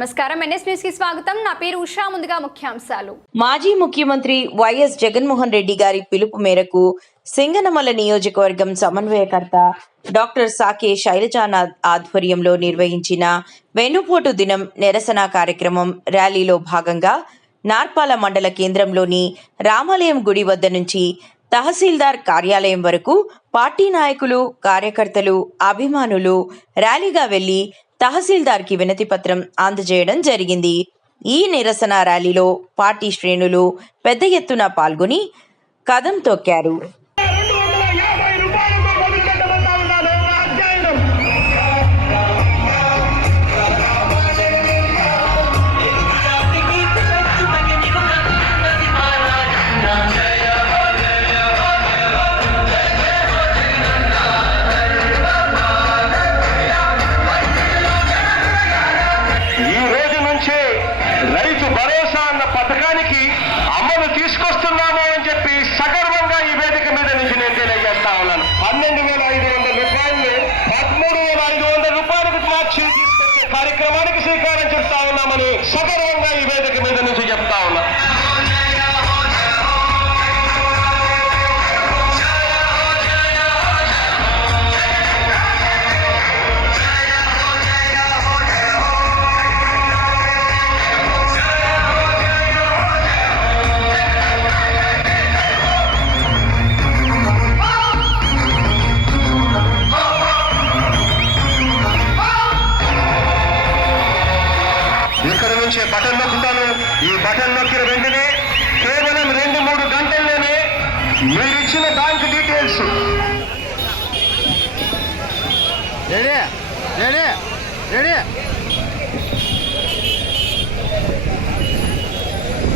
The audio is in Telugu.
నమస్కారం. ఎన్ఎస్ న్యూస్కి స్వాగతం. నా పేరు ఉషా. ముందుగా ముఖ్యాంశాలు. మాజీ ముఖ్యమంత్రి వైఎస్ జగన్మోహన్ రెడ్డి గారి పిలుపు మేరకు సింగనమల నియోజకవర్గం సమన్వయకర్త డాక్టర్ సాకే శైలజానాథ్ ఆధ్వర్యంలో నిర్వహించిన వెన్నుపోటు దినం నిరసన కార్యక్రమం ర్యాలీలో భాగంగా నార్పాల మండల కేంద్రంలోని రామాలయం గుడి వద్ద నుంచి తహసీల్దార్ కార్యాలయం వరకు పార్టీ నాయకులు కార్యకర్తలు అభిమానులు ర్యాలీగా వెళ్ళి తహసీల్దార్కి వినతి పత్రం అందజేయడం జరిగింది. ఈ నిరసన ర్యాలీలో పార్టీ శ్రేణులు పెద్ద ఎత్తున పాల్గొని కదం తొక్కారు. కార్యక్రమానికి శ్రీకారం చుడతా ఉన్నామని సగర్వంగా బటన్ నొక్కుతాను ఈ బటన్ నొక్కిన వెంటనే కేవలం రెండు మూడు గంటల్లోనే మీరు ఇచ్చిన bank details. Ready? Ready? Ready?